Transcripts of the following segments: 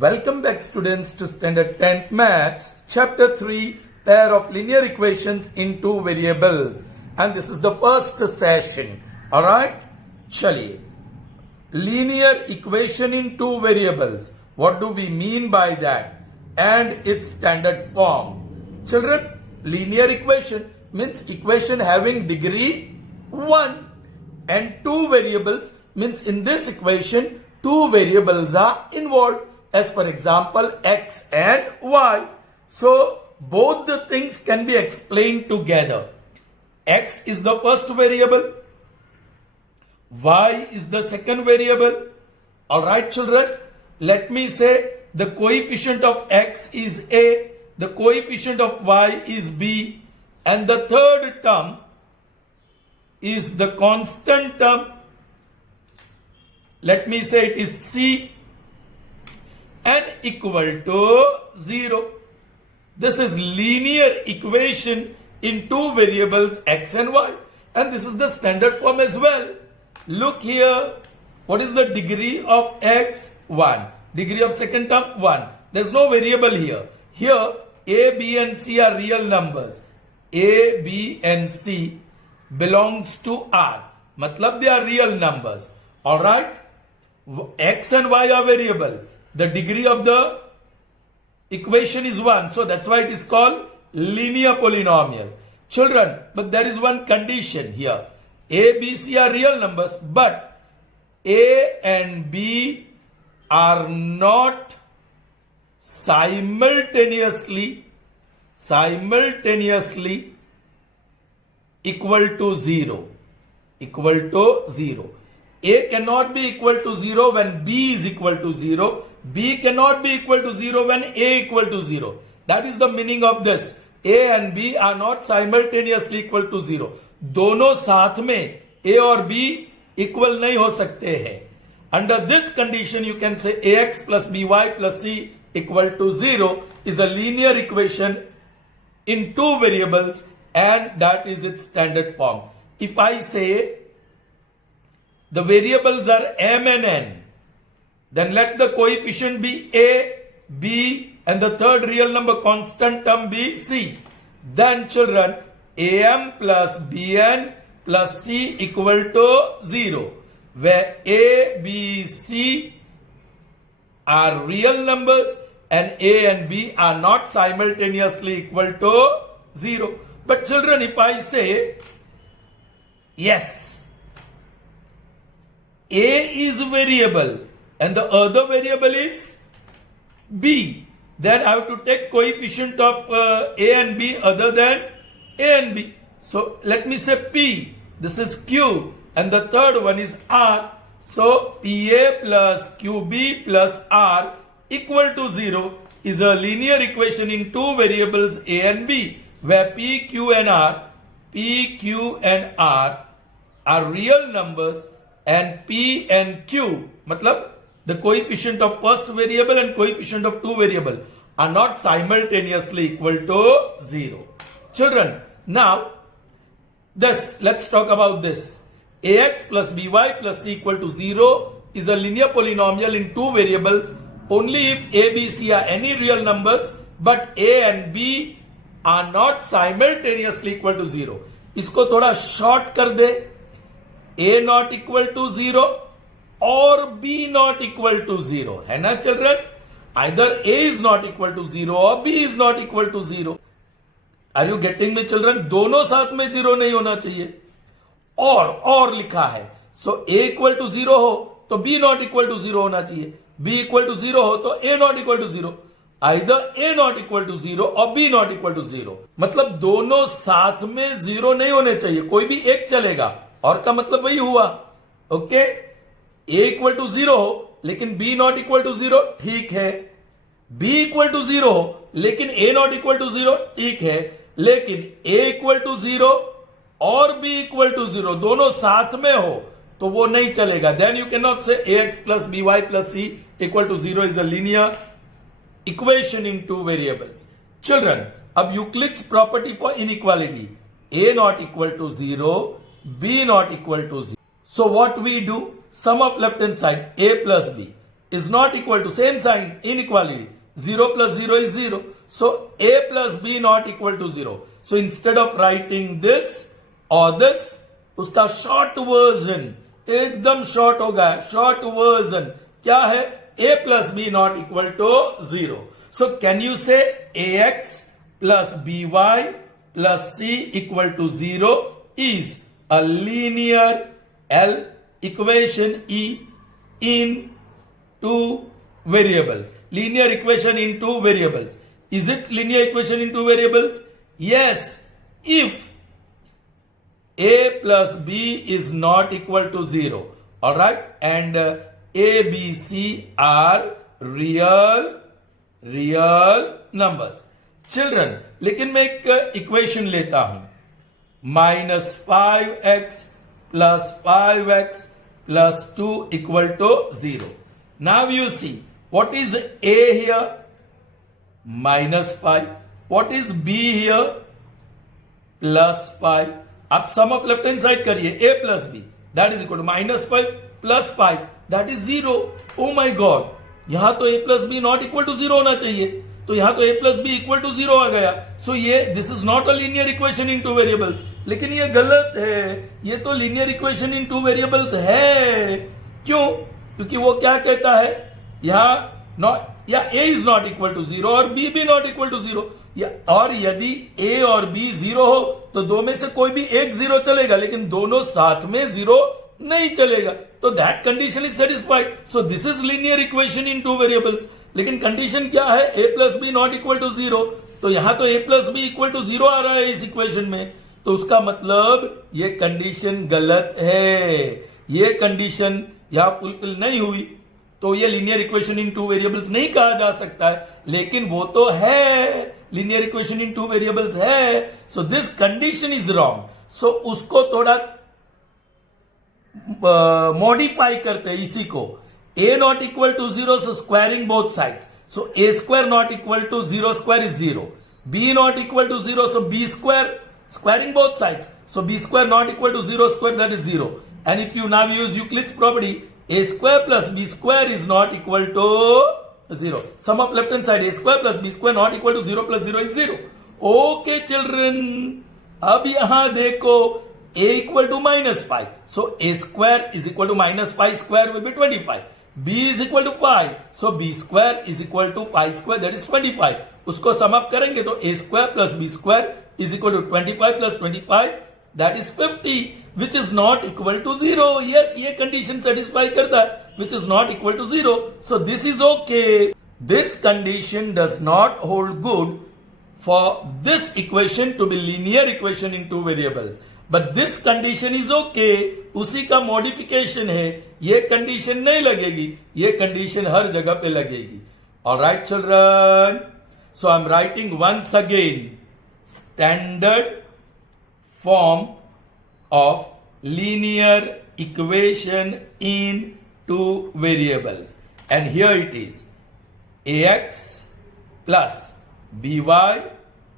Welcome back students to standard 10th maths chapter 3 pair of linear equations in two variables, and this is the first session. All right, chaliye linear equation in two variables, what do we mean by that, and its standard form. Children, linear equation means equation having degree 1, and two variables means in this equation two variables are involved, as for example x and y. So both the things can be explained together. X is the first variable, y is the second variable. Alright children, let me say the coefficient of x is a, the coefficient of y is b, and the third term is the constant term. Let me say it is c, and equal to 0. This is linear equation in two variables x and y, and this is the standard form as well. Look here, what is the degree of x? 1. Degree of second term? 1. There's no variable here. Here a, b and c are real numbers. A, b and c belongs to R. Matlab they are real numbers. Alright? X and y are variable. The degree of the equation is 1. So that's why it is called linear polynomial. Children, but there is one condition here. A, B, C are real numbers, but A and B are not simultaneously equal to 0. Equal to 0. A cannot be equal to 0 when B is equal to 0. B cannot be equal to 0 when A equal to 0. That is the meaning of this. A and B are not simultaneously equal to 0. दोनों साथ में A और B equal नहीं हो सकते हैं. Under this condition you can say ax plus by plus c equal to 0 is a linear equation in two variables, and that is its standard form. If I say the variables are m and n, then let the coefficient be a, b, and the third real number constant term be c. Then children, am plus bn plus c equal to 0, where a, b, c are real numbers and a and b are not simultaneously equal to 0. But children, if I say yes, a is variable and the other variable is b, then I have to take coefficient of a and b other than a and b. So let me say p, this is q, and the third one is r. So pa plus qb plus r equal to 0 is a linear equation in two variables a and b, where p, q and r are real numbers, and p and q, matlab the coefficient of first variable and coefficient of two variable, are not simultaneously equal to 0. Children, now let's talk about this. Ax plus by plus c equal to 0 is a linear polynomial in two variables only if a, b, c are any real numbers, but a and b are not simultaneously equal to 0. इसको थोड़ा short कर दे. A not equal to 0 or B not equal to 0. है ना children? Either A is not equal to 0 or B is not equal to 0. Are you getting me children? दोनों साथ में 0 नहीं होना चाहिए. और लिखा है. So A equal to 0 हो तो B not equal to 0 होना चाहिए. B equal to 0 हो तो A not equal to 0. Either A not equal to 0 or B not equal to 0. मतलब दोनों साथ में 0 नहीं होने चाहिए. कोई भी एक चलेगा. और का मतलब वही हुआ. ओके, A इक्वल टू 0 हो लेकिन B नॉट इक्वल टू 0, ठीक है. B इक्वल टू 0 हो लेकिन A नॉट इक्वल टू 0, ठीक है. लेकिन A इक्वल टू 0 और B इक्वल टू 0 दोनों साथ में हो तो वो नहीं चलेगा. Then you can not say ax plus by plus c equal to 0 is a linear equation in two variables. Children, अब Euclid's property for inequality, A not equal to 0, B not equal to 0. So what we do? Sum of left hand side a plus b. is not equal to, same sign, inequality. 0 plus 0 is 0. So A plus B not equal to 0. So instead of writing this or this, उसका short version, एकदम short होगा, short version क्या है? A plus B not equal to 0. So can you say AX plus BY plus C equal to 0 is a linear L equation E in two variables. Linear equation in two variables. Is it linear equation in two variables? Yes, if A plus B is not equal to 0. Alright, and A, B, C are real numbers. Children, लेकिन मैं एक equation लेता हूं, -5x plus 5x plus 2 equal to 0. Now you see, what is A here? -5. What is B here? +5. आप sum of left hand side करिए, A plus B, that is equal to -5 plus 5, that is 0. Oh my God, यहां तो A plus B not equal to 0 होना चाहिए, तो यहां तो A plus B equal to 0 आ गया. So ये this is not a linear equation in two variables. लेकिन ये गलत है, ये तो linear equation in two variables है. क्यों? क्योंकि वो क्या कहता है, यहां not या A is not equal to 0 और B भी not equal to 0, और यदि A और B 0 हो तो दो में से कोई भी एक 0 चलेगा, लेकिन दोनों साथ में 0 नहीं चलेगा. तो that condition is satisfied. So this is linear equation in two variables. लेकिन कंडीशन क्या है? A plus B not equal to 0. तो यहां तो A plus B equal to 0 आ रहा है इस इक्वेशन में, तो उसका मतलब ये कंडीशन गलत है, ये कंडीशन यहां फुलफिल नहीं हुई, तो ये linear equation in two variables नहीं कहा जा सकता है. लेकिन वो तो है, linear equation in two variables है. So this condition is wrong. So उसको थोड़ा मॉडिफाई करते हैं इसी को. A not equal to 0, so squaring both sides. So A square not equal to 0 square is 0. B not equal to 0, so B square, squaring both sides. So B square not equal to 0 square, that is 0. And if you now use Euclid's property, A square plus B square is not equal to 0. Sum of left hand side, A square plus B square not equal to 0 plus 0 is 0. Okay children, अब यहां देखो, A equal to -5. So A square is equal to -5 square will be 25. B is equal to 5. So B square is equal to 5 square, that is 25. उसको sum up करेंगे तो A square plus B square is equal to 25 plus 25, that is 50, which is not equal to 0. Yes, ये condition satisfy करता है, which is not equal to 0. So this is okay. This condition does not hold good for this equation to be linear equation in two variables. But this condition is okay. उसी का modification है, ये condition नहीं लगेगी, ये condition हर जगह पे लगेगी. Alright children, so I'm writing once again standard form of linear equation in two variables, and here it is: ax plus by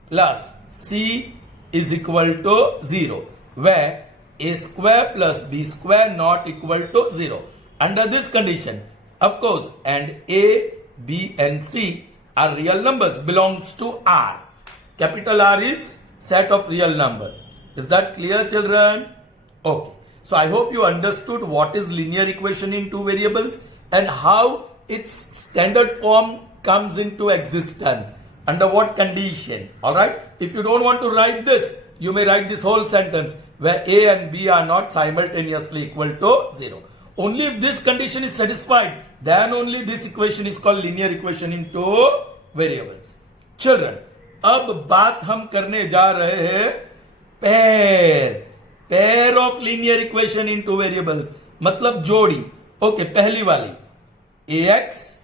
plus c is equal to 0, where A square plus B square not equal to 0. Under this condition, of course, and A, B and C are real numbers, belongs to R. Capital R is set of real numbers. Is that clear children? Okay. So I hope you understood what is linear equation in two variables and how its standard form comes into existence. Under what condition? Alright? If you don't want to write this, you may write this whole sentence where A and B are not simultaneously equal to 0. Only if this condition is satisfied, then only this equation is called linear equation in two variables. Children, अब बात हम करने जा रहे हैं pair of linear equation in two variables, मतलब जोड़ी. Okay, पहली वाली ax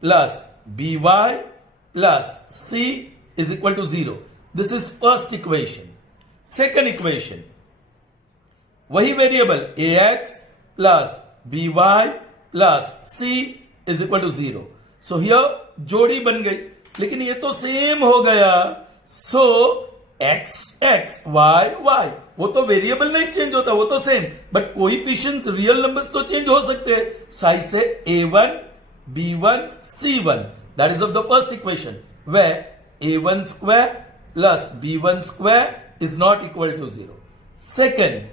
plus by plus c is equal to 0. This is first equation. Second equation, वही variable ax plus by plus c is equal to 0. So here जोड़ी बन गई, लेकिन ये तो सेम हो गया. So x y y, वो तो वेरिएबल नहीं चेंज होता, वो तो same, but coefficients real numbers तो चेंज हो सकते हैं. So I say a1 B1 C1. That is of the first equation, where A1 square plus B1 square is not equal to 0. Second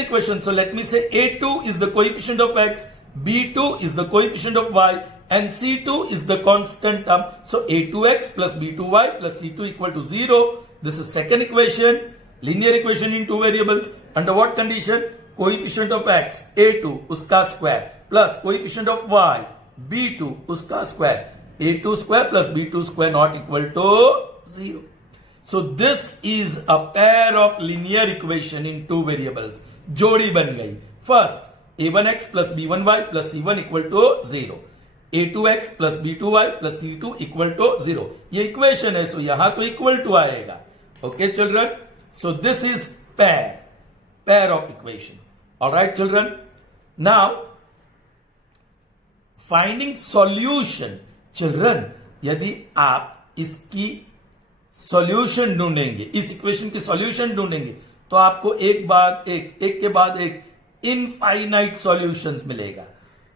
equation, so let me say A2 is the coefficient of x, B2 is the coefficient of y, and C2 is the constant term. So A2x plus B2y plus C2 equal to 0. This is second equation, linear equation in two variables. Under what condition? Coefficient of x, A2, uska square, plus coefficient of y, B2, uska square. A2 square plus B2 square not equal to 0. So this is a pair of linear equation in two variables. जोड़ी बन गई. First, A1x plus B1y plus C1 equal to 0. A2x plus B2y plus C2 equal to 0. ये equation है, so यहाँ तो equal to आएगा. Okay, children? So this is pair of equation. Alright, children? Now, finding solution. Children, यदि आप इसकी solution ढूंढेंगे, इस इक्वेशन की सॉल्यूशन ढूंढेंगे, तो आपको एक के बाद एक इनफाइनाइट सॉल्यूशंस मिलेगा.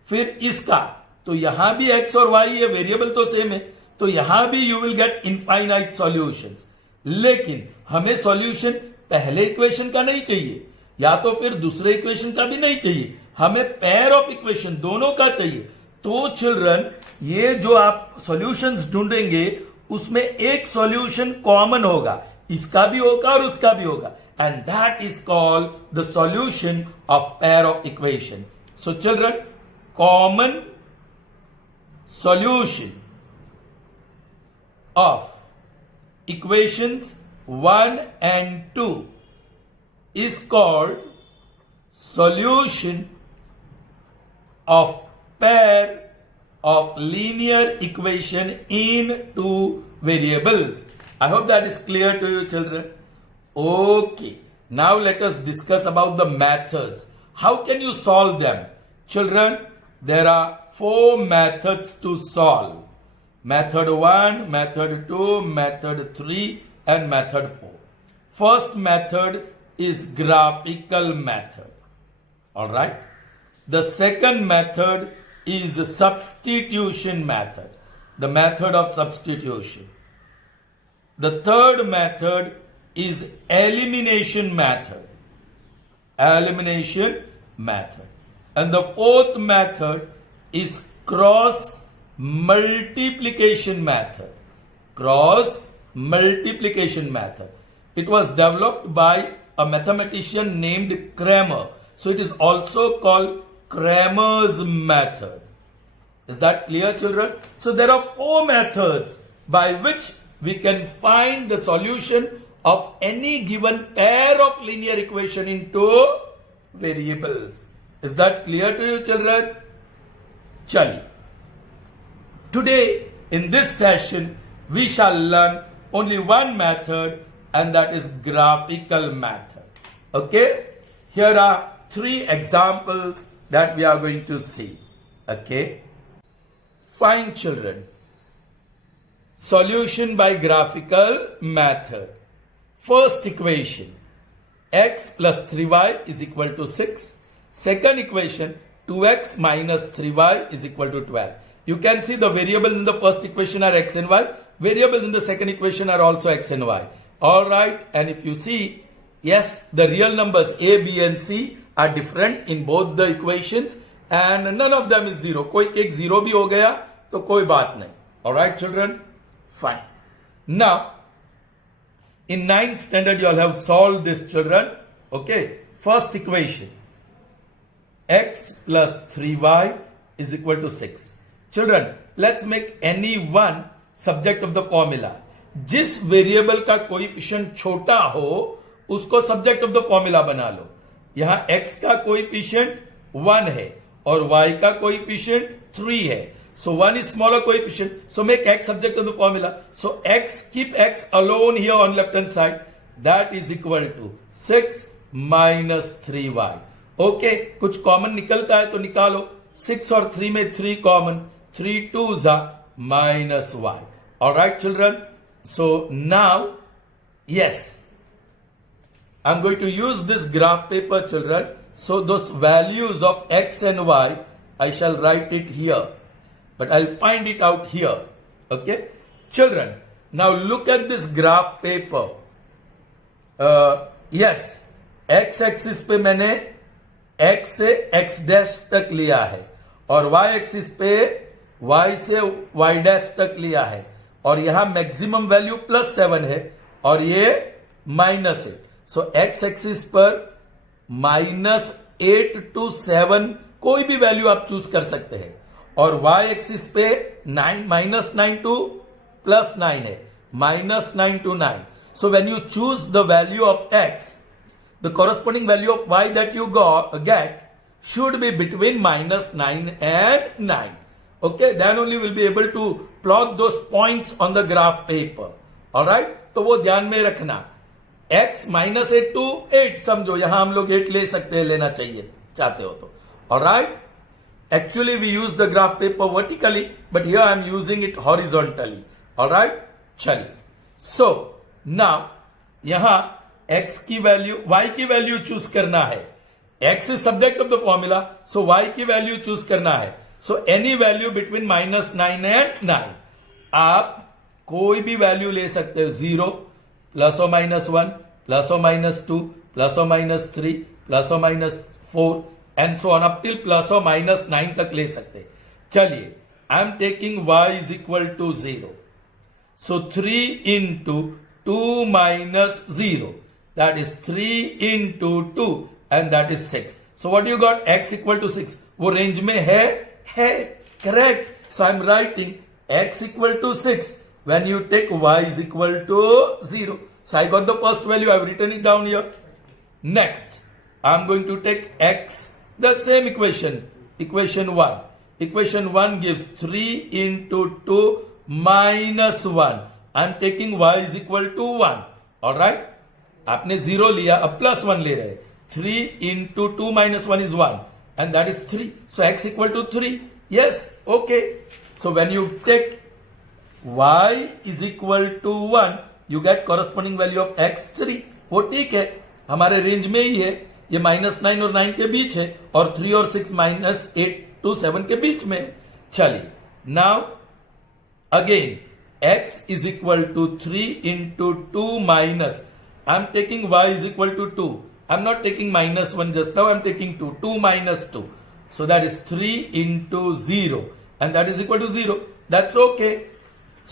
फिर इसका तो यहां भी x और y है, वेरिएबल तो सेम है, तो यहां भी you will get infinite solutions. लेकिन हमें सॉल्यूशन पहले इक्वेशन का नहीं चाहिए, या तो फिर दूसरे इक्वेशन का भी नहीं चाहिए, हमें पेयर ऑफ इक्वेशन दोनों का चाहिए. तो चिल्ड्रन, ये जो आप सॉल्यूशंस ढूंढेंगे उसमें एक सॉल्यूशन कॉमन होगा, इसका भी होगा और उसका भी होगा, and that is called the solution of pair of equation. So children, common solution of equations 1 and 2 is called solution of pair of linear equation in two variables. I hope that is clear to you, children. Okay, now let us discuss about the methods. How can you solve them? Children, there are 4 methods to solve. Method 1, method 2, method 3 and method 4. First method is graphical method. All right. The second method is substitution method, the method of substitution. The third method is elimination method, and the fourth method is cross multiplication method. It was developed by a mathematician named Cramer, so it is also called Cramer's method. Is that clear, children? So there are 4 methods by which we can find the solution of any given pair of linear equation in 2 variables. Is that clear to you, children? Chali. Today in this session we shall learn only one method, and that is graphical method. Okay? Here are 3 examples that we are going to see. Okay? Fine, children. Solution by graphical method. First equation, x plus 3y is equal to 6. Second equation, 2x minus 3y is equal to 12. You can see the variables in the first equation are x and y. Variables in the second equation are also x and y. Alright, and if you see, yes, the real numbers a, b and c are different in both the equations, and none of them is 0. कोई एक 0 भी हो गया तो कोई बात नहीं. Alright, children? Fine. Now, in 9th standard you all have solved this, children. Okay, first equation, x plus 3y is equal to 6. Children, let's make any one subject of the formula. जिस variable का coefficient छोटा हो उसको subject of the formula बना लो. यहां x का coefficient 1 है और y का कोएफिशिएंट 3 है. So 1 is smaller coefficient, so make x subject of the formula. So x, keep x alone here on left hand side. That is equal to 6 minus 3y. Okay, कुछ common निकलता है तो निकालो. 6 और 3 में 3 common. 3 2s are minus y. Alright, children. So now, yes, I'm going to use this graph paper, children. So those values of x and y, I shall write it here. but I'll find it out here. Okay, children, now look at this graph paper. Yes, x axis पे मैंने x से x dash तक लिया है और y axis पे y से y dash तक लिया है और यहां मैक्सिमम वैल्यू +7 है और ये -8. सो x एक्सिस पर -8 to 7 कोई भी वैल्यू आप चूज कर सकते हैं और y एक्सिस पे -9 to +9 है, -9 to 9. So when you choose the value of x, the corresponding value of y that you get should be between -9 and 9. Okay, then only we'll be able to plot those points on the graph paper. Alright, तो वो ध्यान में रखना. x -8 to 8 समझो, यहां हम लोग 8 ले सकते हैं, लेना चाहिए चाहते हो तो. Alright, actually we use the graph paper vertically, but here I am using it horizontally. Alright, चलिए. So now यहां x की वैल्यू, y की वैल्यू चूज करना है. x is subject of the formula, so y की value choose करना है. So any value between -9 and 9. आप कोई भी वैल्यू ले सकते हो, 0 +or -1 +or -2 +or -3 +or -4 and so on up till +or -9 तक ले सकते. चलिए, I am taking y is equal to 0. So 3 into 2 minus 0, that is 3 into 2 and that is 6. So what you got? X equal to 6. वो range में है correct. So I'm writing x equal to 6 when you take y is equal to 0. So I got the first value, I've written it down here. Next, I'm going to take x, the same equation 1. Equation 1 gives 3 into 2 minus 1. I'm taking y is equal to 1. Alright? आपने 0 लिया, अब +1 ले रहे. 3 into 2 minus 1 is 1. And that is 3. So x equal to 3. Yes, okay. So when you take y is equal to 1, you get corresponding value of x 3. वो ठीक है, हमारे range में ही है. ये -9 और 9 के बीच है और 3 और 6 -8 to 7 के बीच में है. चलिए, now again x is equal to 3 into 2 minus, I'm taking y is equal to 2. I'm not taking -1 just now, I'm taking 2. 2 minus 2. So that is 3 into 0 and that is equal to 0. That's okay.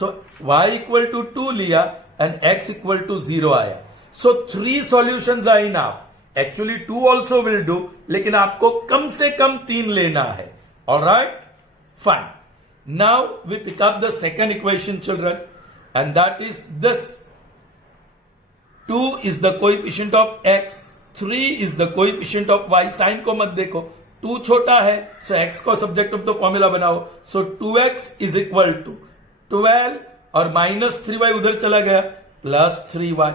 So y equal to 2 लिया and x equal to 0 आया. So 3 solutions are enough. Actually 2 also will do, लेकिन आपको कम से कम 3 लेना है. Alright? Fine. Now we pick up the second equation, children, and that is this. 2 is the coefficient of x, 3 is the coefficient of y. Sign को मत देखो, 2 छोटा है, so x को सब्जेक्ट ऑफ द फॉर्मूला बनाओ. So 2x is equal to 12 और -3y उधर चला गया, +3y.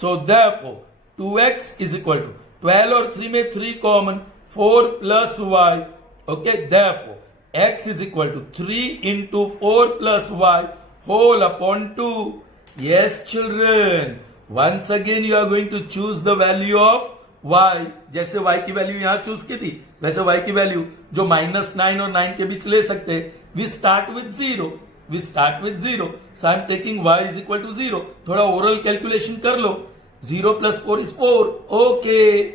So therefore 2x is equal to 12 और 3 में 3 common, 4 plus y. Okay, therefore x is equal to 3 into 4 plus y whole upon 2. Yes, children. Once again you are going to choose the value of y. जैसे y की value यहां choose की थी, वैसे y की value जो -9 और 9 के बीच ले सकते हैं. We start with 0. So I'm taking y is equal to 0. थोड़ा ओरल कैलकुलेशन कर लो. 0 plus 4 is 4. Okay.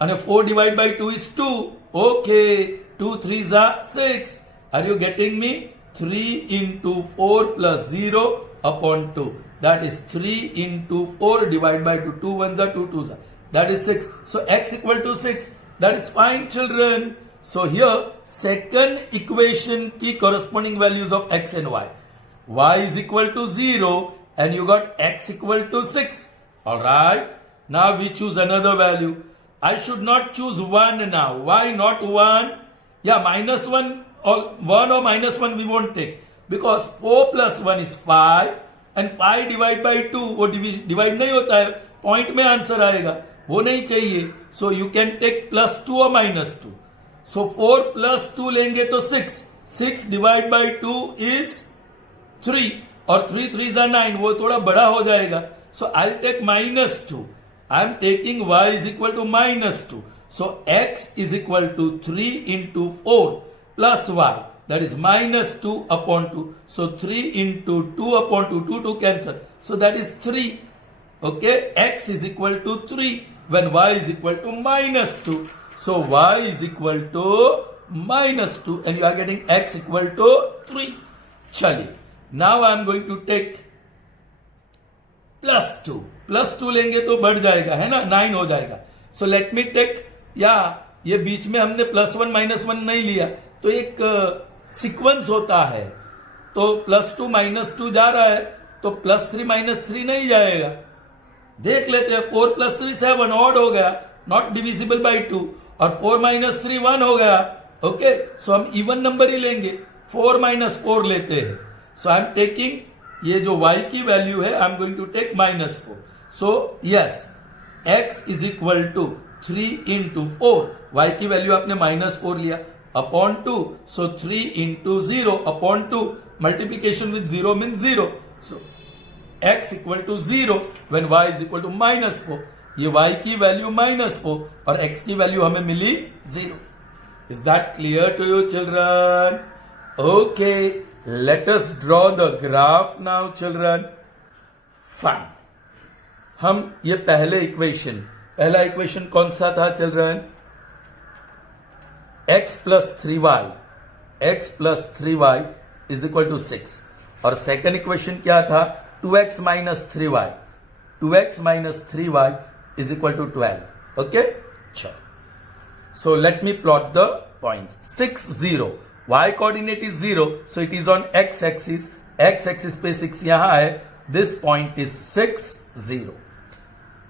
And 4 divided by 2 is 2. Okay. 2 3s are 6. Are you getting me? 3 into 4 plus 0 upon 2. That is 3 into 4 divided by 2. 2 1s are 2 2s are. That is 6. So x equal to 6. That is fine, children. So here second equation की corresponding values of x and y. Y is equal to 0 and you got x equal to 6. Alright. Now we choose another value. I should not choose 1 now. Why not 1? Yeah, -1 or 1 or -1 we won't take. Because 4 plus 1 is 5 and 5 divided by 2 वो divide नहीं होता है, point में answer आएगा, वो नहीं चाहिए. So you can take +2 or -2. So 4 plus 2 लेंगे तो 6. 6 divided by 2 is 3 और 3 3s are 9, वो थोड़ा बड़ा हो जाएगा. So I'll take -2. I'm taking y is equal to -2. So x is equal to 3 into 4 plus y. that is minus 2 upon 2. So 3 into 2 upon 2, 2 cancel. So that is 3. Okay, x is equal to 3 when y is equal to minus 2. So y is equal to minus 2 and you are getting x equal to 3. चलिए, now I am going to take plus 2. Plus 2 लेंगे तो बढ़ जाएगा, है ना, 9 हो जाएगा. So let me take, या ये बीच में हमने प्लस 1 माइनस 1 नहीं लिया, तो एक सीक्वेंस होता है. तो प्लस 2 माइनस 2 जा रहा है, तो प्लस 3 माइनस 3 नहीं जाएगा. देख लेते हैं. 4 प्लस 3 7, ऑड हो गया, नॉट डिविजिबल बाई 2. और 4 माइनस 3 1 हो गया. ओके, सो हम इवन नंबर ही लेंगे. 4 माइनस 4 लेते हैं. सो आई एम टेकिंग, ये जो y की वैल्यू है, I am going to take minus 4. So yes, x is equal to 3 into 4. y की वैल्यू आपने माइनस 4 लिया upon 2. So 3 into 0 upon 2. Multiplication with 0 mean 0. So x equal to 0 when y is equal to minus 4. ये y की value minus 4 और x की value हमें मिली 0. Is that clear to you children? Okay, let us draw the graph now children. Fine. हम ये पहला equation कौन सा था चिल्ड्रन? x plus 3y is equal to 6. और सेकेंड इक्वेशन क्या था? 2x minus 3y is equal to 12. Okay, चलो. So let me plot the points. 6 0, y coordinate is 0, so it is on x axis. x axis पे 6 यहां है. This point is 6 0.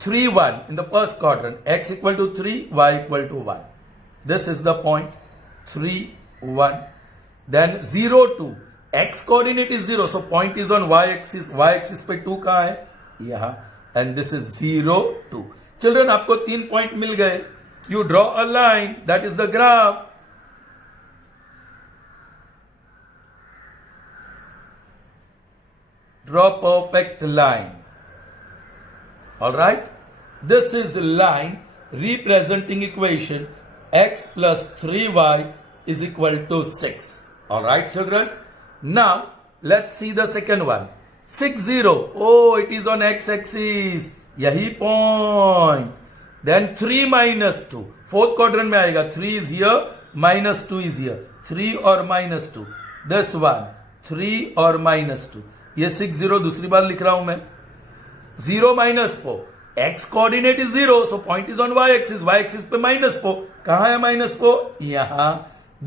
3 1 in the first quadrant. X equal to 3, y equal to 1. This is the point. 3 1. Then 0 2. X coordinate is 0, so point is on y axis. Y axis पे 2 कहाँ है? यहाँ. And this is 0 2. Children, आपको 3 point मिल गए. You draw a line. That is the graph. Draw perfect line. All right, this is the line representing equation x plus 3y is equal to 6. All right, children. Now let's see the second one. 6 0. Oh, it is on x axis. यही point. Then 3 minus 2. Fourth quadrant में आएगा. 3 is here, minus 2 is here. 3 or minus 2. This one. 3 or minus 2. ये 6 0 दूसरी बार लिख रहा हूं मैं. 0 minus 4. X coordinate is 0, so point is on y axis. Y axis पे minus 4. कहाँ है minus 4? यहाँ.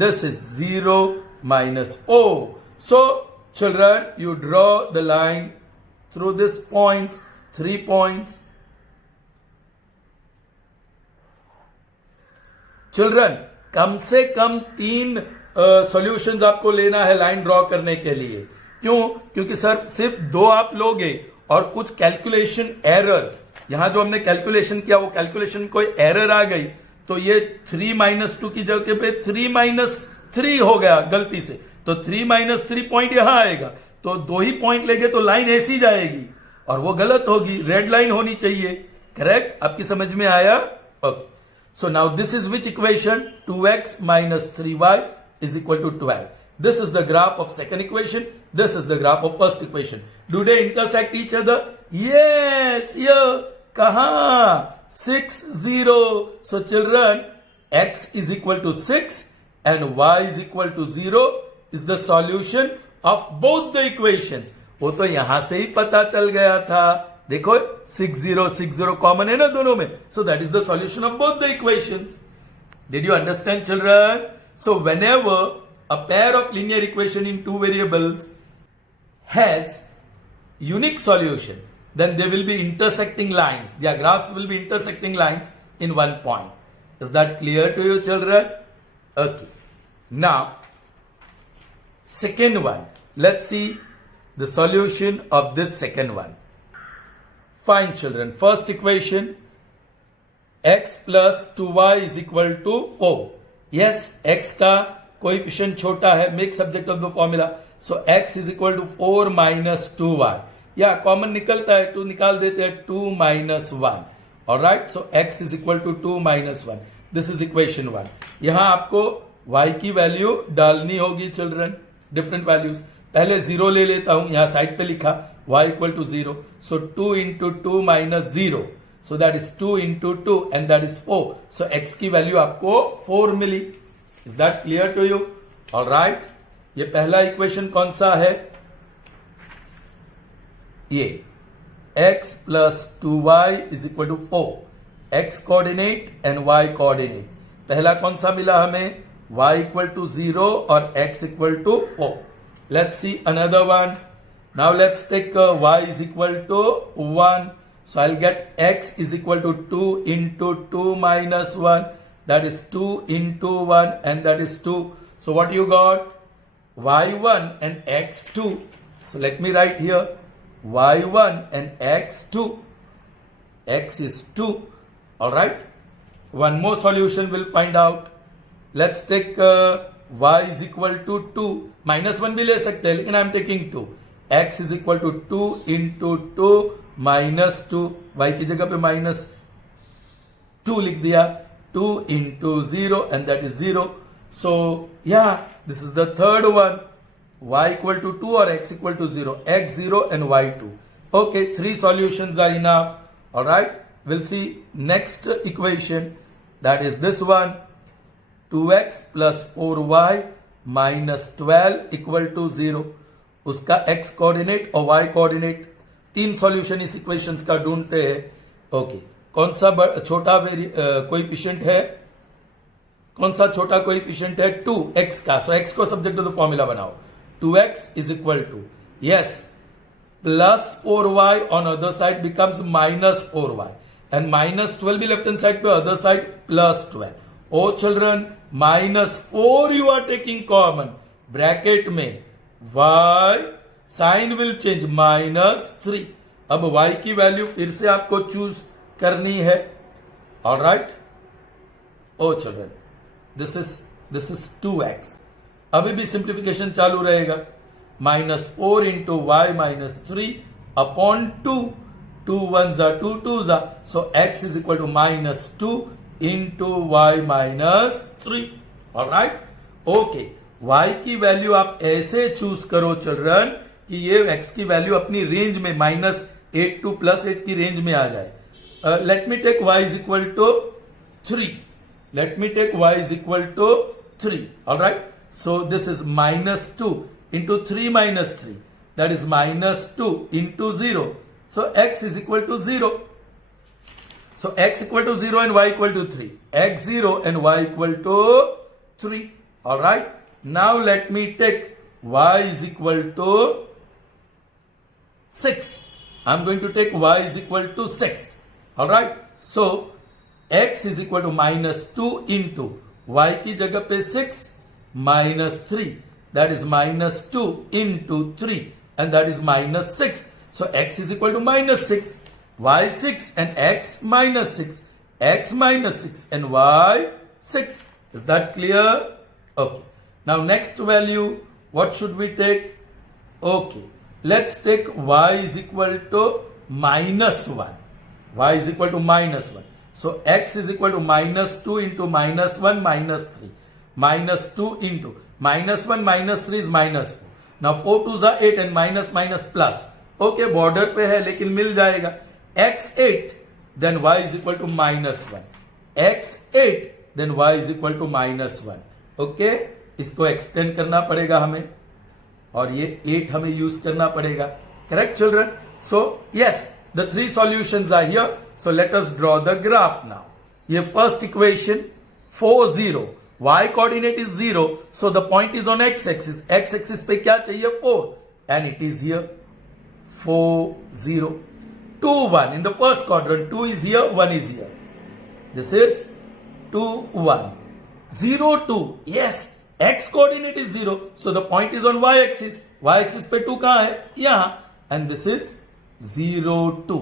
This is 0 minus 4. So children, you draw the line through this points, 3 points. Children, कम से कम 3 सॉल्यूशंस आपको लेना है लाइन ड्रॉ करने के लिए. क्यों? क्योंकि सर सिर्फ 2 आप लोगे और कुछ कैलकुलेशन एरर, यहां जो हमने कैलकुलेशन किया वो कैलकुलेशन कोई एरर आ गई तो ये 3 माइनस 2 की जगह पे 3 माइनस 3 हो गया गलती से. तो 3 माइनस 3 पॉइंट यहां आएगा. तो 2 ही पॉइंट लेंगे तो लाइन ऐसी जाएगी और वो गलत होगी. रेड लाइन होनी चाहिए. करेक्ट? आपकी समझ में आया? Okay. So now this is which equation? 2x minus 3y is equal to 12. This is the graph of second equation. This is the graph of first equation. Do they intersect each other? Yes, here. Kahan? 6 0. So children, x is equal to 6 and y is equal to 0 is the solution of both the equations. वो तो यहां से ही पता चल गया था. देखो 6 0 common है ना दोनों में. So that is the solution of both the equations. Did you understand, children? So whenever a pair of linear equation in 2 variables has unique solution, then they will be intersecting lines. Their graphs will be intersecting lines in one point. Is that clear to you, children? Okay. Now, second one. Let's see the solution of this second one. Fine, children. First equation, x plus 2y is equal to 4. Yes, x का coefficient छोटा है. Make subject of the formula. So x is equal to 4 minus 2y. या common निकलता है, 2 निकाल देते हैं. 2 minus 1. Alright. So x is equal to 2 minus 1. This is equation 1. यहां आपको y की वैल्यू डालनी होगी चिल्ड्रन, डिफरेंट वैल्यूज। पहले 0 ले लेता हूं, यहां साइड पे लिखा y equal to 0, so 2 into 2 minus 0, so that is 2 into 2 and that is 4, so x की वैल्यू आपको 4 मिली। Is that clear to you? Alright, ये पहला इक्वेशन कौन सा है? ये x plus 2y is equal to 4, x coordinate and y coordinate. पहला कौन सा मिला हमें? y इक्वल टू 0 और x equal to 4। Let's see another one. Now let's take y is equal to 1, so I'll get x is equal to 2 into 2 minus 1, that is 2 into 1 and that is 2. So what you got? y1 and x2. So let me write here y1 and x2. X is 2. Alright. One more solution we'll find out. Let's take y is equal to 2. Minus 1 भी ले सकते हैं लेकिन I am taking 2. x is equal to 2 into 2 minus 2. y की जगह पे minus 2 लिख दिया. 2 into 0 and that is 0. So yeah, this is the third one. y equal to 2 or x equal to 0. x 0 and y 2. Okay, 3 solutions are enough. Alright, we'll see next equation. That is this one. 2x plus 4y minus 12 equal to 0. उसका x coordinate और y coordinate, 3 solution इस equations का ढूंढते हैं। Okay, कौन सा छोटा coefficient है? कौन सा छोटा कोएफिशिएंट है? 2x का। सो x को सब्जेक्ट टू द फॉर्मूला बनाओ। 2x is equal to, yes, plus 4y on other side becomes minus 4y and minus 12 भी लेफ्ट हैंड साइड पे, other side plus 12। Oh children, minus 4 you are taking common, bracket में y sign will change -3। अब y की value फिर से आपको choose करनी है। Alright, oh children, this is 2x। अभी भी सिंप्लीफिकेशन चालू रहेगा। -4 इंटू वाई -3 अपॉन 2, 2 1 जा 2 2 जा, so x is equal to -2 into y -3। Alright, okay, y की वैल्यू आप ऐसे चूज करो चिल्ड्रन कि ये x की वैल्यू अपनी रेंज में -8 टू +8 की रेंज में आ जाए। Let me take y is equal to 3। Let me take y is equal to 3। Alright, so this is -2 into 3 minus 3, that is -2 into 0. So x is equal to 0. So x equal to 0 and y equal to 3. x 0 and y equal to 3. Alright. Now let me take y is equal to 6. I'm going to take y is equal to 6. Alright. So x is equal to -2 into y की जगह पे 6 -3. That is -2 into 3 and that is -6. So x is equal to -6, y 6 and x -6, x -6 and y 6. Is that clear? Okay. Now next value, what should we take? Okay. Let's take y is equal to -1. y is equal to -1. So x is equal to -2 into -1 -3. -2 into -1 -3 is -4. Now 4 2s are 8 and minus plus. Okay, border पे है लेकिन मिल जाएगा। x8 then y is equal to -1. x8 then y is equal to -1. Okay, इसको extend करना पड़ेगा हमें और ये 8 हमें यूज करना पड़ेगा। Correct children? So yes, the 3 solutions are here. So let us draw the graph now. ये first equation 4 0, y coordinate is 0, so the point is on x axis. X axis पे क्या चाहिए? 4, and it is here 4 0 2 1 in the first quadrant. 2 is here, 1 is here. This is 2 1 0 2. Yes, x coordinate is 0, so the point is on y axis. Y axis पे 2 कहाँ है? यहाँ, and this is 0 2.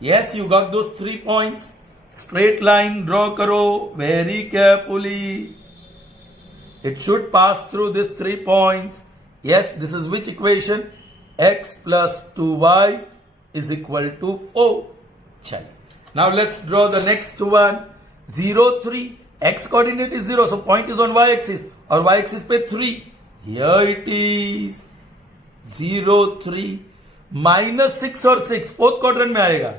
Yes, you got those 3 points. Straight line draw करो very carefully. It should pass through these 3 points. Yes, this is which equation? X plus 2y is equal to 4. Chalo. Now let's draw the next one. 0 3. x coordinate is 0, so point is on y axis और y axis पे 3. Here it is 0 3 -6 और 6 fourth quadrant में आएगा,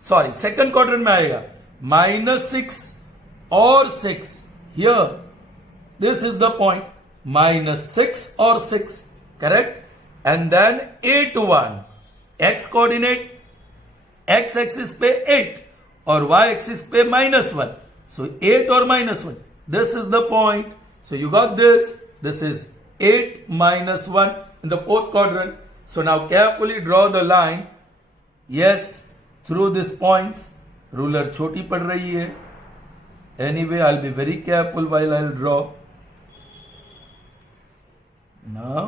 sorry second quadrant में आएगा. -6 और 6 here this is the point, -6 और 6 correct. And then 8 1 x coordinate x axis पे 8 और y axis पे -1, so 8 और -1, this is the point. So you got this is 8 -1 in the fourth quadrant. So now carefully draw the line, yes, through these points. Ruler छोटी पड़ रही है, anyway I'll be very careful while I'll draw. Now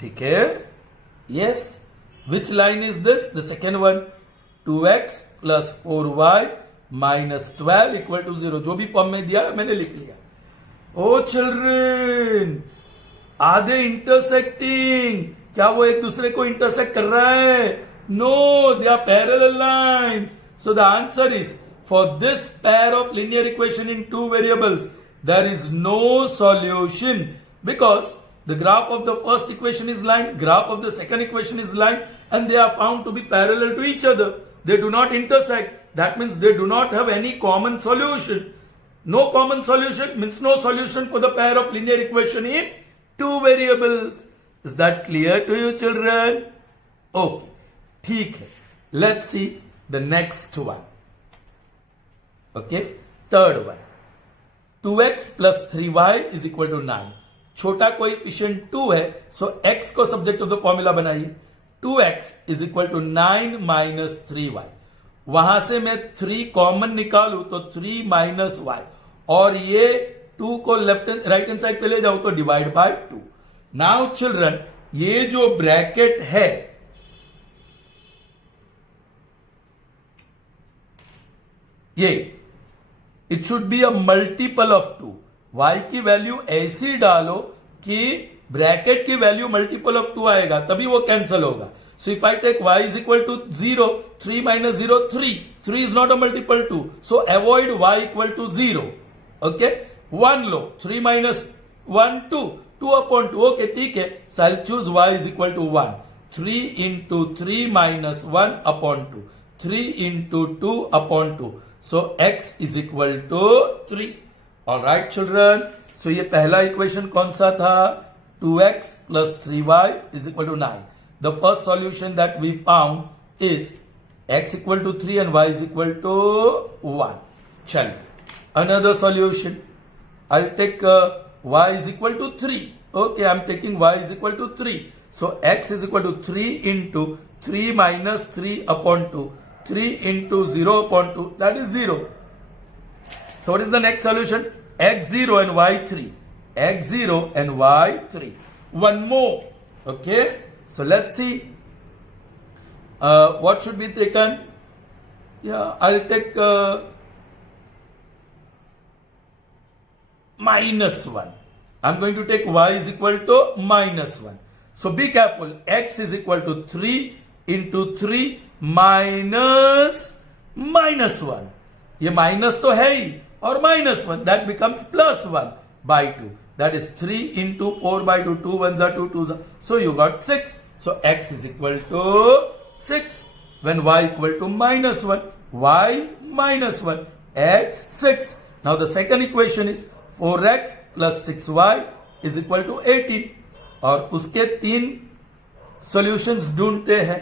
ठीक है, yes, which line is this? The second one, 2x plus 4y minus 12 equal to 0. जो भी form में दिया मैंने लिख लिया. Oh children, are they intersecting? क्या वो एक दूसरे को इंटरसेक्ट कर रहा है? No, they are parallel lines. So the answer is, for this pair of linear equation in two variables there is no solution, because the graph of the first equation is line, graph of the second equation is line, and they are found to be parallel to each other. They do not intersect. That means they do not have any common solution. No common solution means no solution for the pair of linear equation in two variables. Is that clear to you, children? Okay. ठीक है. Let's see the next one. Okay. Third one. 2x plus 3y is equal to 9. छोटा coefficient 2 है, सो x को subject of the formula बनाइए. 2x is equal to 9 minus 3y. वहां से मैं 3 common निकालू तो 3 माइनस y, और ये 2 को लेफ्ट राइट हैंड साइड पे ले जाऊं तो डिवाइड बाय 2. नाउ चिल्ड्रन, ये जो ब्रैकेट है, ये it should be a multiple of 2. y की वैल्यू ऐसी डालो कि ब्रैकेट की वैल्यू मल्टीपल ऑफ 2 आएगा, तभी वो कैंसल होगा. So if I take y is equal to 0, 3 minus 0 3. 3 is not a multiple 2, so avoid y equal to 0. Okay, 1 लो, 3 माइनस 1 2, 2 अपॉन 2. ओके, ठीक है. So I choose y is equal to 1. 3 into 3 minus 1 upon 2, 3 into 2 upon 2. So x is equal to 3. All right, children. So ये पहला equation कौन सा था? 2x plus 3y is equal to 9. The first solution that we found is x equal to 3 and y is equal to 1. चलिए, another solution. I'll take y is equal to 3. Okay, I'm taking y is equal to 3. So x is equal to 3 into 3 minus 3 upon 2. 3 into 0 upon 2, that is 0. So what is the next solution? x0 and y3. x0 and y3. One more. Okay. So let's see. What should be taken? Yeah, I'll take -1. I'm going to take y is equal to -1. So be careful. X is equal to 3 into 3 minus -1. ये minus तो है ही, और -1 that becomes +1 by 2. That is 3 into 4 by 2. 2 1s are 2 2s are. So you got 6. So x is equal to 6. When y equal to -1, y -1, x 6. Now the second equation is 4x plus 6y is equal to 18. और उसके 3 solutions ढूंढते हैं.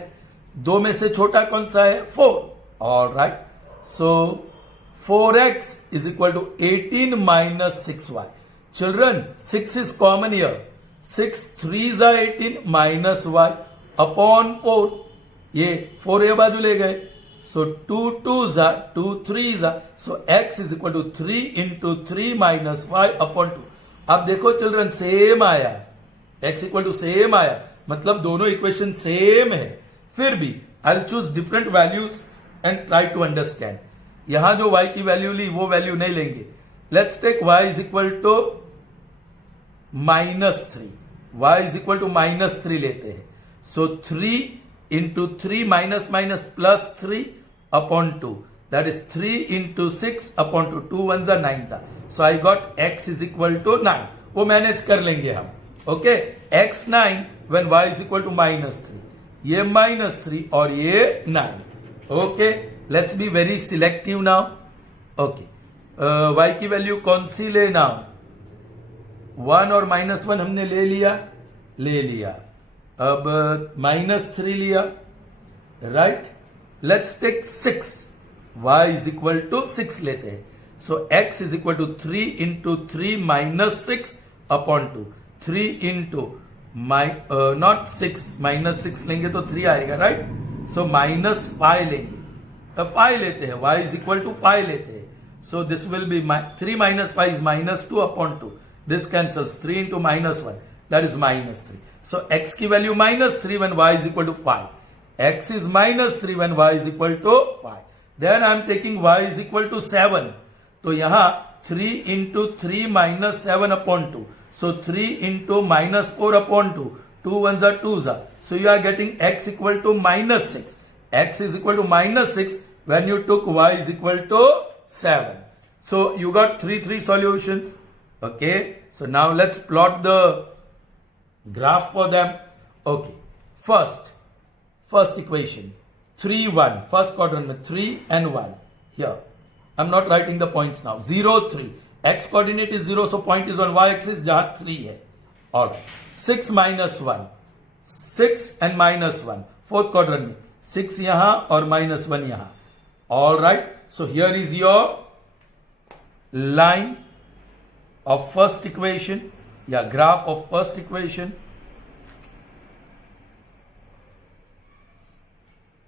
2 में से छोटा कौन सा है? 4. All right. So 4x is equal to 18 minus 6y. Children, 6 is common here. 6 3s are 18 minus y upon 4. ये 4 ये बाजू ले गए. So 2 2s are 2 3s are. So x is equal to 3 into 3 minus y upon 2. अब देखो children, same आया. x equal to same आया, मतलब दोनों इक्वेशन सेम है. फिर भी I'll choose different values and try to understand. यहां जो y की वैल्यू ली वो वैल्यू नहीं लेंगे. Let's take y is equal to -3. y is equal to -3 लेते हैं. सो 3 into 3 minus minus plus 3 upon 2. That is 3 into 6 upon 2. 2 ones are 9 are. So I got x is equal to 9. वो manage कर लेंगे हम. Okay, x 9 when y is equal to minus 3. ये minus 3 और ये 9. Okay, let's be very selective now. Okay, y की value कौन सी लेना? 1 और minus 1 हमने ले लिया. अब -3 लिया, right. Let's take 6. y is equal to 6 लेते हैं. So x is equal to 3 into 3 minus 6 upon 2. 3 into not 6 minus 6 लेंगे तो 3 आएगा, राइट. सो माइनस 5 लेंगे. अब 5 लेते हैं, y इज इक्वल टू 5 लेते हैं. So this will be 3 minus 5 is minus 2 upon 2. This cancels. 3 into minus 1. That is minus 3. So x की value minus 3 when y is equal to 5. X is minus 3 when y is equal to 5. Then I am taking y is equal to 7. तो यहाँ 3 into 3 minus 7 upon 2. So 3 into minus 4 upon 2. 2 ones are 2s are. So you are getting x equal to minus 6. X is equal to minus 6 when you took y is equal to 7. So you got 3 solutions. Okay, so now let's plot the graph for them. Okay, first equation 3 1, first quadrant में 3 and 1. Here I'm not writing the points now. 0 3, x coordinate is 0, so point is on y axis जहां 3 है. Alright, 6 minus 1, 6 and minus 1, fourth quadrant में 6 यहां और minus 1 यहां. Alright, so here is your line of first equation, या graph of first equation.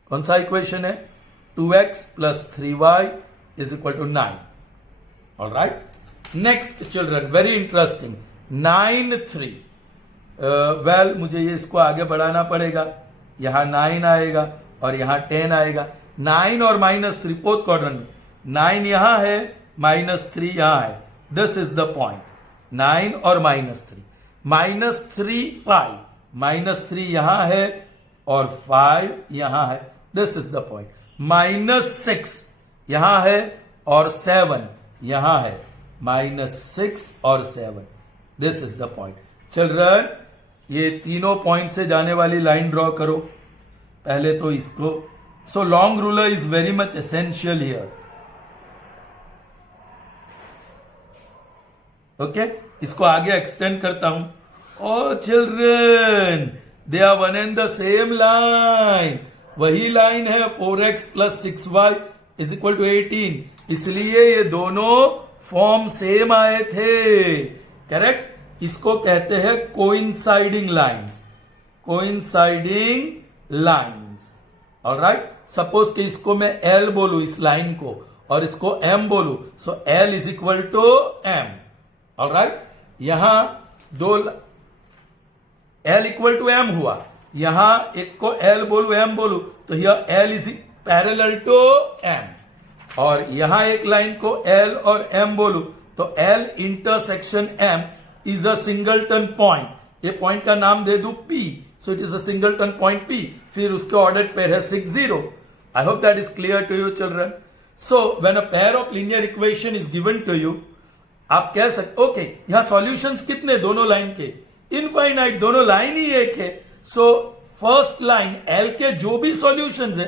कौन सा equation है? 2x plus 3y is equal to 9. All right. Next children, very interesting. 9 3. Well, मुझे ये इसको आगे बढ़ाना पड़ेगा. यहां 9 आएगा और यहां 10 आएगा. 9 और -3 फोर्थ क्वाड्रेंट में. 9 यहां है, -3 यहां है. This is the point. 9 और -3. -3 5. -3 यहां है और 5 यहां है. This is the point. -6 यहां है और 7 यहां है. -6 और 7. This is the point. Children, ये तीनों पॉइंट से जाने वाली लाइन ड्रॉ करो. पहले तो इसको. So long ruler is very much essential here. Okay, इसको आगे एक्सटेंड करता हूं. ओ children, they are one and the same line. वही लाइन है 4x plus 6y is equal to 18. इसलिए ये दोनों फॉर्म सेम आए थे. करेक्ट. इसको कहते हैं coinciding lines. Coinciding lines. Alright. Suppose कि इसको मैं L बोलूं इस लाइन को और इसको M बोलूं. So L is equal to M. Alright. यहां दो L इक्वल टू M हुआ. यहां एक को L बोलू M बोलू तो यह L is parallel to M. और यहां एक लाइन को L और M बोलू तो L intersection M is a singleton point. ये पॉइंट का नाम दे दू P. So it is a singleton point P. फिर उसके ऑर्डर पेयर है 6 0. I hope that is clear to you children. So when a pair of linear equation is given to you, आप कह सकते ओके यहां सॉल्यूशंस कितने दोनों line के? इनफाइनाइट. दोनों लाइन ही एक है. सो फर्स्ट लाइन L के जो भी सॉल्यूशंस है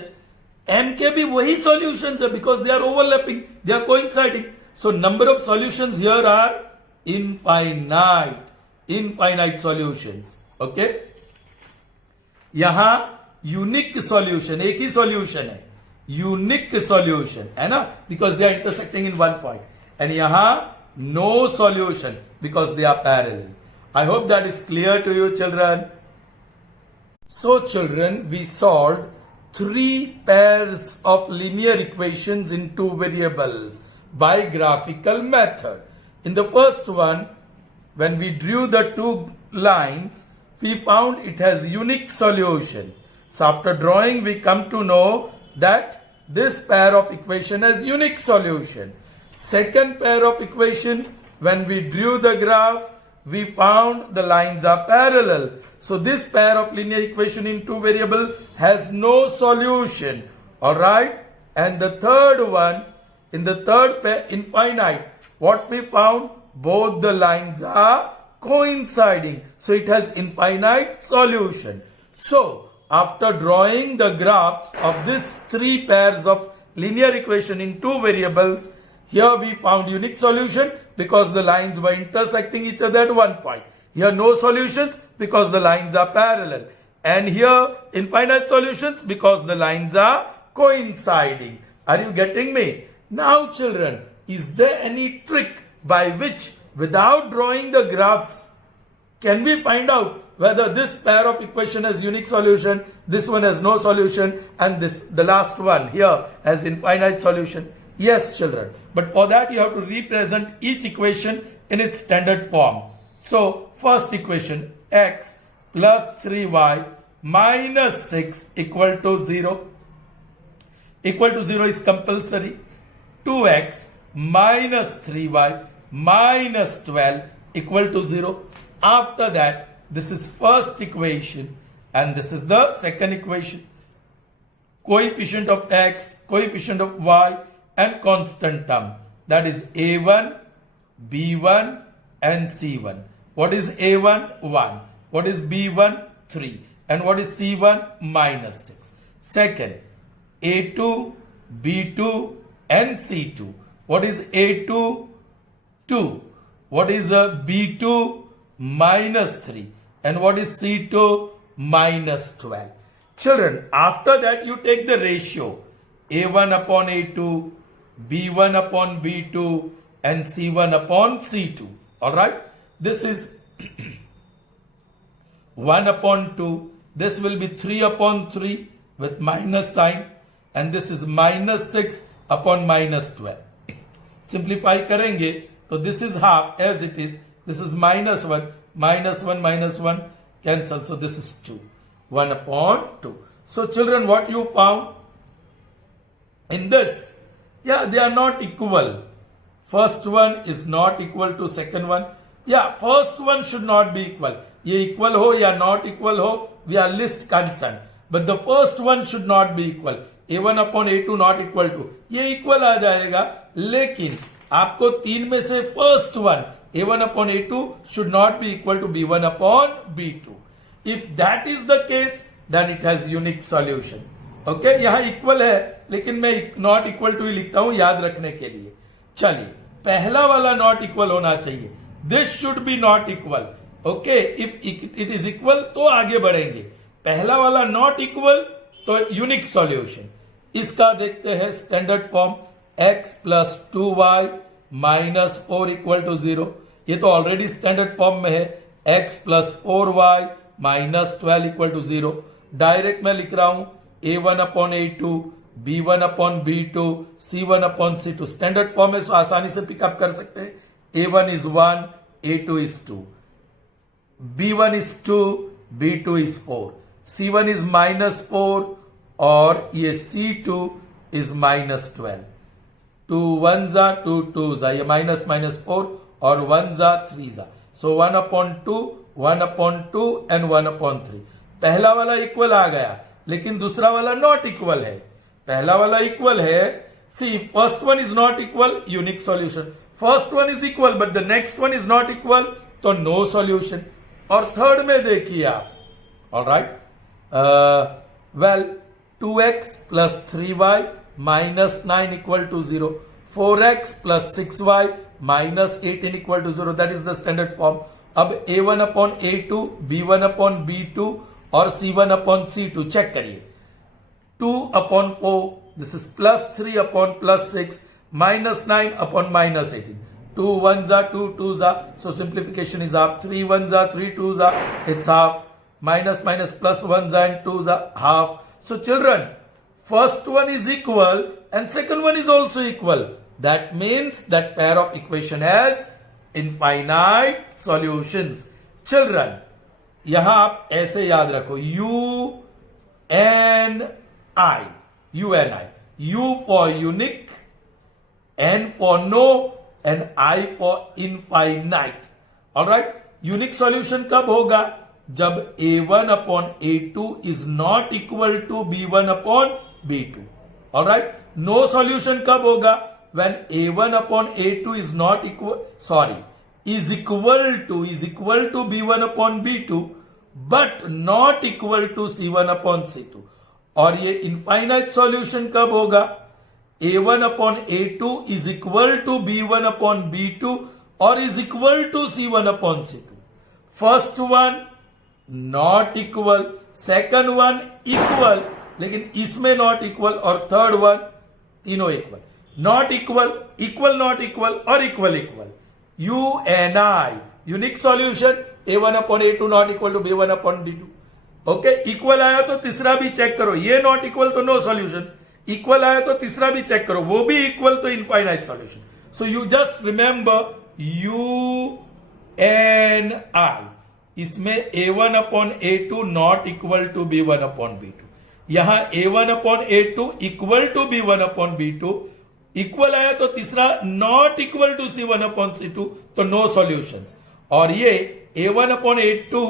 M के भी वही सॉल्यूशंस है because they are overlapping, they are coinciding. So number of solutions here are infinite solutions. Okay. यहां यूनिक सॉल्यूशन, एक ही सॉल्यूशन है. यूनिक सॉल्यूशन है ना, because they are intersecting in one point. And यहां no solution because they are parallel. I hope that is clear to you children. So children, we solved 3 pairs of linear equations in 2 variables by graphical method. In the first one, when we drew the 2 lines, we found it has unique solution. So after drawing, we come to know that this pair of equation has unique solution. Second pair of equation, when we drew the graph, we found the lines are parallel. So this pair of linear equation in two variable has no solution. Alright? And the third one, in the third pair, infinite, what we found? Both the lines are coinciding. So it has infinite solution. So after drawing the graphs of these three pairs of linear equation in two variables, here we found unique solution because the lines were intersecting each other at one point. Here no solutions because the lines are parallel. And here infinite solutions because the lines are coinciding. Are you getting me? Now children, is there any trick by which without drawing the graphs can we find out whether this pair of equation has unique solution, this one has no solution, and the last one here has infinite solution? Yes, children. But for that you have to represent each equation in its standard form. So first equation, x plus 3y minus 6 equal to 0. Equal to 0 is compulsory. 2x minus 3y minus 12 equal to 0. After that, this is first equation and this is the second equation. Coefficient of x, coefficient of y and constant term. That is a1, b1 and c1. What is a1? 1. What is b1? 3. And what is c1? Minus 6. Second, a2, b2 and c2. What is a2? 2. What is b2? Minus 3. And what is c2? Minus 12. Children, after that you take the ratio a1 upon a2, b1 upon b2 and c1 upon c2. Alright? This is 1 upon 2. This will be 3 upon 3 with minus sign. And this is minus 6 upon minus 12. Simplify करेंगे तो this is half as it is. This is minus 1. Minus 1 minus 1 cancel. So this is 2. 1 upon 2. So children, what you found in this? Yeah, they are not equal. First one is not equal to second one. Yeah, first one should not be equal. ये equal हो या not equal हो, we are least concerned. But the first one should not be equal. a1 upon a2 not equal to. ये equal आ जाएगा, लेकिन आपको तीन में से first one a1 upon a2 should not be equal to b1 upon b2. If that is the case, then it has unique solution. Okay, यहाँ equal है, लेकिन मैं not equal to ही लिखता हूं याद रखने के लिए. चलिए, पहला वाला not equal होना चाहिए. This should be not equal. Okay, if it is equal तो आगे बढ़ेंगे. पहला वाला not equal तो unique solution. इसका देखते हैं standard form x plus 2y minus 4 equal to 0. ये तो ऑलरेडी स्टैंडर्ड फॉर्म में है. x plus 4y minus 12 equal to 0. Direct मैं लिख रहा हूं a1 upon a2, b1 upon b2, c1 upon c2. Standard form है, सो आसानी से पिकअप कर सकते हैं. a1 is 1, a2 is 2, b1 is 2, b2 is 4, c1 is minus 4 और ये c2 इज माइनस 12. 2 1 जा 2 2 जा, ये माइनस माइनस 4 और 1 जा 3 जा. सो 1 अपॉन 2, 1 अपॉन 2 एंड 1 अपॉन 3. पहला वाला इक्वल आ गया, लेकिन दूसरा वाला नॉट इक्वल है. पहला वाला इक्वल है. See first one is not equal, unique solution. First one is equal but the next one is not equal, तो नो सॉल्यूशन. और थर्ड में देखिए आप. Alright, well 2x plus 3y minus 9 equal to 0. 4x plus 6y minus 18 equal to 0. That is the standard form. अब a1 upon a2, b1 upon b2 और c1 upon c2 check करिए. 2 upon 4, this is plus 3 upon plus 6, minus 9 upon minus 18. 2 1s are 2 2s are, so simplification is half. 3 1s are 3 2s are, it's half. Minus minus plus 1s are and 2s are half. So children, first one is equal and second one is also equal. That means that pair of equation has infinite solutions. Children, यहां आप ऐसे याद रखो, U N I. U for unique, N for no and I for infinite. Alright? Unique solution कब होगा? जब a1 upon a2 is not equal to b1 upon b2. Alright. No solution कब होगा? when a1 upon a2 is not is equal to b1 upon b2 but not equal to c1 upon c2. और ये infinite solution कब होगा? a1 upon a2 is equal to b1 upon b2 or is equal to c1 upon c2. First one not equal, second one equal, लेकिन इसमें not equal, और third one तीनों equal. Not equal, equal not equal और equal equal. UNI unique solution a1 upon a2 not equal to b1 upon b2. Okay. Equal आया तो तीसरा भी check करो, ये नॉट इक्वल तो नो सॉल्यूशन. इक्वल आया तो तीसरा भी चेक करो, वो भी इक्वल तो infinite solution. So you just remember UNI. इसमें a1 upon a2 not equal to b1 upon b2. यहां a1 upon a2 equal to b1 upon b2. Equal आया तो तीसरा not equal to c1 upon c2, तो no solutions. और ये a1 upon a2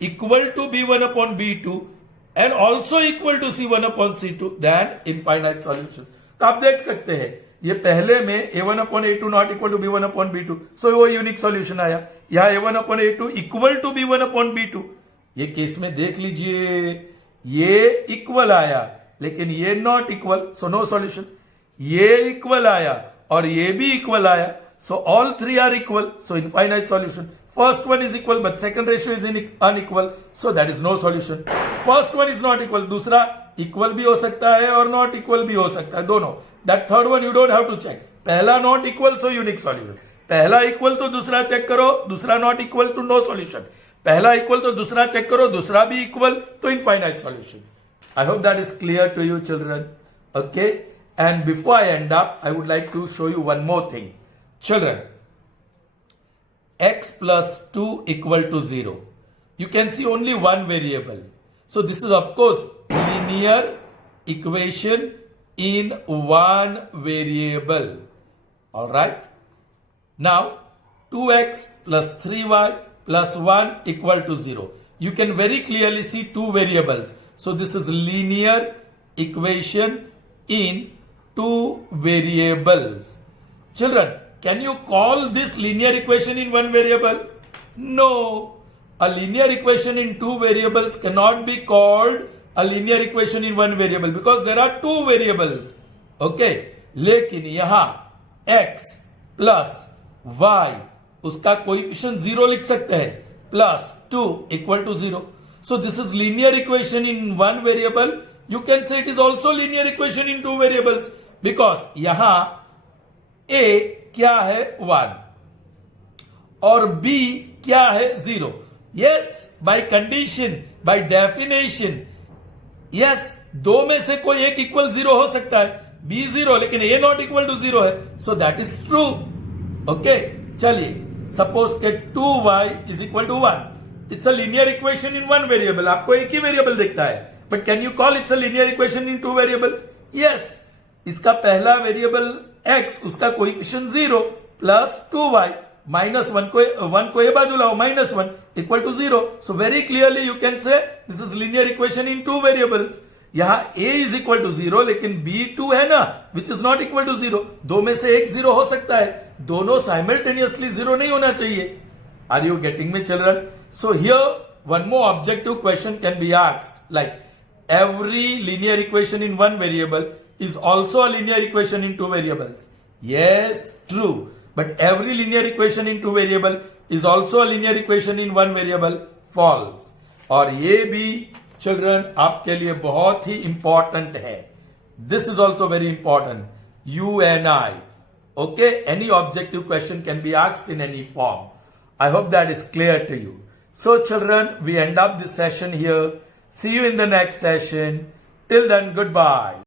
equal to b1 upon b2 and also equal to c1 upon c2, then infinite solutions. तो आप देख सकते हैं ये पहले में a1 upon a2 not equal to b1 upon b2, so वो यूनिक सॉल्यूशन आया. यहां a1 upon a2 equal to b1 upon b2. ये केस में देख लीजिए, ये इक्वल आया लेकिन ये not equal, so no solution. ये इक्वल आया और ये भी इक्वल आया, so all three are equal, so infinite solution. First one is equal but second ratio is unequal, so that is no solution. First one is not equal, दूसरा equal भी हो सकता है और नॉट इक्वल भी हो सकता है, दोनों. That third one you don't have to check. पहला not equal, so unique solution. पहला इक्वल तो दूसरा चेक करो, दूसरा not equal to no solution. पहला इक्वल तो दूसरा चेक करो, दूसरा भी इक्वल तो infinite solutions. I hope that is clear to you children. Okay. And before I end up, I would like to show you one more thing. Children, x plus 2 equal to 0. You can see only one variable. So this is of course linear equation in one variable. Alright. Now 2x plus 3y plus 1 equal to 0. You can very clearly see two variables. So this is linear equation in two variables. Children, can you call this linear equation in one variable? No. A linear equation in two variables cannot be called a linear equation in one variable because there are two variables. Okay. लेकिन यहां x plus y उसका coefficient 0 लिख सकते हैं, plus 2 equal to 0. So this is linear equation in one variable. You can say it is also linear equation in two variables because यहां a क्या है 1 और b क्या है 0. Yes, by condition, by definition, yes, दो में से कोई एक इक्वल 0 हो सकता है, b 0, लेकिन a नॉट इक्वल टू 0 है. So that is true. Okay, चलिए सपोज के 2y is equal to 1. It's a linear equation in one variable. आपको एक ही वेरिएबल दिखता है, but can you call it's a linear equation in two variables? Yes. इसका पहला variable x, उसका coefficient 0 plus 2y minus 1 को ए बाजू लाओ, minus 1 equal to 0. So very clearly you can say this is linear equation in two variables. यहां a is equal to 0 लेकिन b 2 है ना, which is not equal to 0. दो में से एक 0 हो सकता है, दोनों साइमल्टेनियसली 0 नहीं होना चाहिए. Are you getting me children? So here one more objective question can be asked, like every linear equation in one variable is also a linear equation in two variables. Yes, true. But every linear equation in two variable is also a linear equation in one variable. False. और ये भी children आपके लिए बहुत ही important है. This is also very important. UNI. Okay, any objective question can be asked in any form. I hope that is clear to you. So children, we end up this session here. See you in the next session. Till then, goodbye.